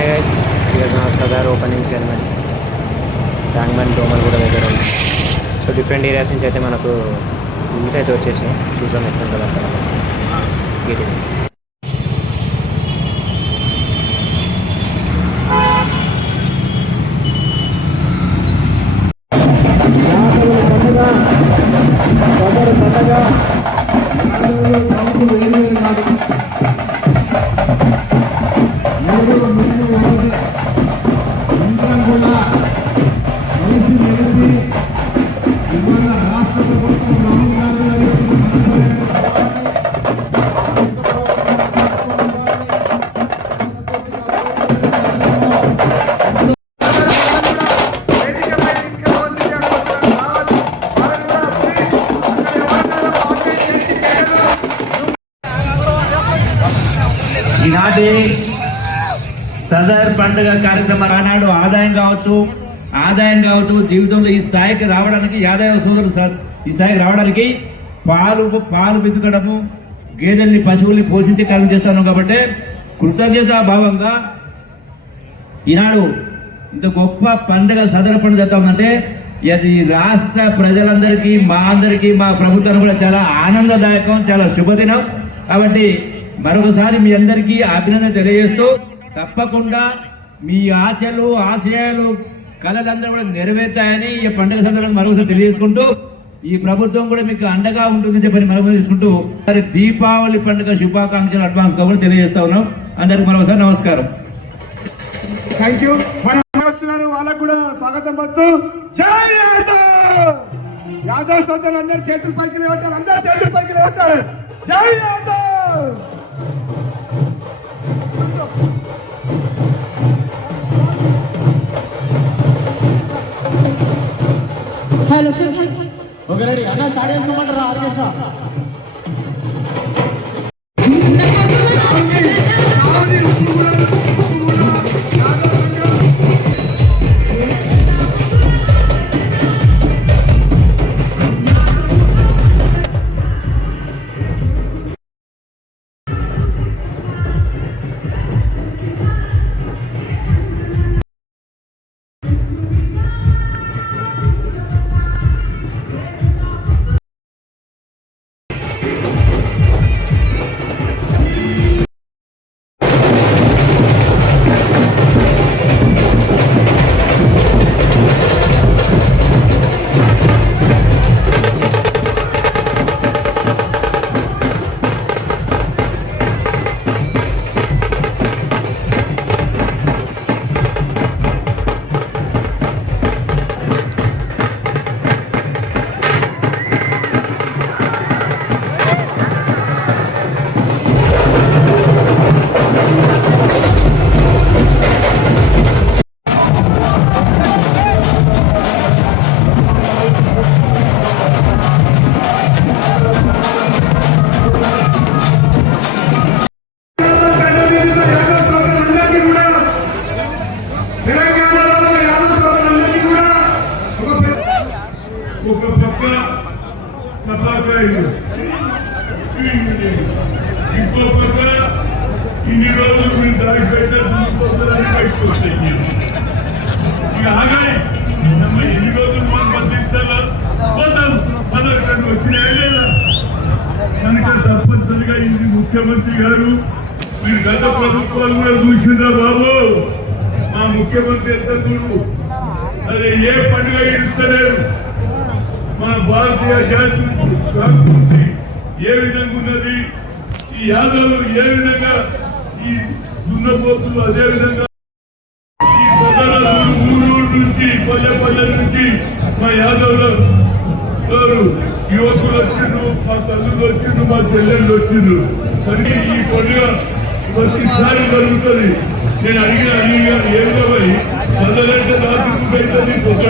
Hi guys, ఈరోజు నా Sadar opening ceremony tank bund దోమలు కూడా దగ్గర ఉంది. సో డిఫరెంట్ ఏరియాస్ నుంచి అయితే మనకు వ్యూస్ అయితే వచ్చేసినాయి. చూసాం ఎట్లా ఉంటుంది అక్కడ గేట్. ఈనాటి సదర్ పండుగ కార్యక్రమం ఆనాడు ఆదాయం కావచ్చు జీవితంలో ఈ స్థాయికి రావడానికి యాదవ సోదరుడు సార్ ఈ స్థాయికి రావడానికి పాలు పితుకడము గేదెల్ని పశువుల్ని పోషించే కార్యం చేస్తాను కాబట్టి కృతజ్ఞతా భావంగా ఈనాడు ఇంత గొప్ప పండుగ సదర్ పండుగ జరుగుతా ఉందంటే ఇది రాష్ట్ర ప్రజలందరికీ మా ప్రభుత్వానికి కూడా చాలా ఆనందదాయకం, చాలా శుభదినం. కాబట్టి మరొకసారి మీ అందరికీ అభినందన తెలియజేస్తూ తప్పకుండా మీ ఆశయాలు కళలందరూ కూడా నెరవేర్తాయని ఈ పండుగ సందర్భంగా మరొకసారి తెలియజేసుకుంటూ ఈ ప్రభుత్వం కూడా మీకు అండగా ఉంటుందని చెప్పని మరొకసారి తీసుకుంటూ మరి దీపావళి పండుగ శుభాకాంక్షలు అడ్వాన్స్ గా కూడా తెలియజేస్తా ఉన్నాం. అందరికి మరొకసారి నమస్కారం. Thank you. వాళ్ళకు కూడా స్వాగతం పడుతూ జై యాదవ్ సోదరులు అందరు చేతులు పైకి లేవట్టారు, అందరు చేతులు పైకి లేవట్టారు. జై యాదవ్. హలో ఓకే రెడీ అన్న స్టార్ట్ చేసుకోమంటారా ఆర్కెస్ట్రా? ఒక పక్క టపాకాయలు, ఇంకో పక్క ఇన్ని రోజులు మీరు దాడి పెట్టాలని బయటకు వస్తాయి. ఆగాయి నమ్మ ఎన్ని రోజులు మనం బంధిస్తారా పోతాం. పదకొండు వచ్చినాయా లేదా కనుక తప్పనిసరిగా ఇది ముఖ్యమంత్రి గారు మీరు గత ప్రభుత్వాలు కూడా చూసిండ్రా బాబు. మా ముఖ్యమంత్రి ఎంత చూడు, అదే ఏ పండుగ ఇస్తలేరు. మన భారతీయ జాతి ఏ విధంగా ఉన్నది, ఈ యాదవులు ఏ విధంగా, ఈ దున్నపోతులు అదే విధంగా ఈ సదర ఊరు నుంచి పల్లె నుంచి మా యాదవులు యువకులు వచ్చిండ్రు, మా తల్లులు వచ్చిండ్రు, మా చెల్లెళ్ళు వచ్చిండ్రు. కానీ ఈ పండుగ ప్రతిసారి జరుగుతుంది. నేను అడిగిన ఏదో సదరంటే రాత్రి పొగ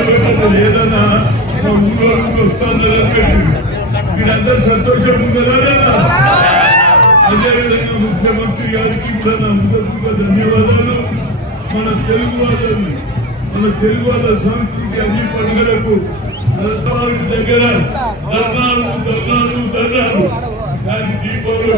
ఏదన్నా మా ఊళ్ళోకి వస్తుందని పెట్టింది. మీరందరూ సంతోషంగా ఉన్నారా లేదా? అదేవిధంగా ముఖ్యమంత్రి గారికి కూడా నా హృదయపూర్వక ధన్యవాదాలు. మన తెలుగు వాళ్ళ సంస్కృతి అన్ని పండుగలకు దగ్గర ధర్నాలు కానీ దీపావళి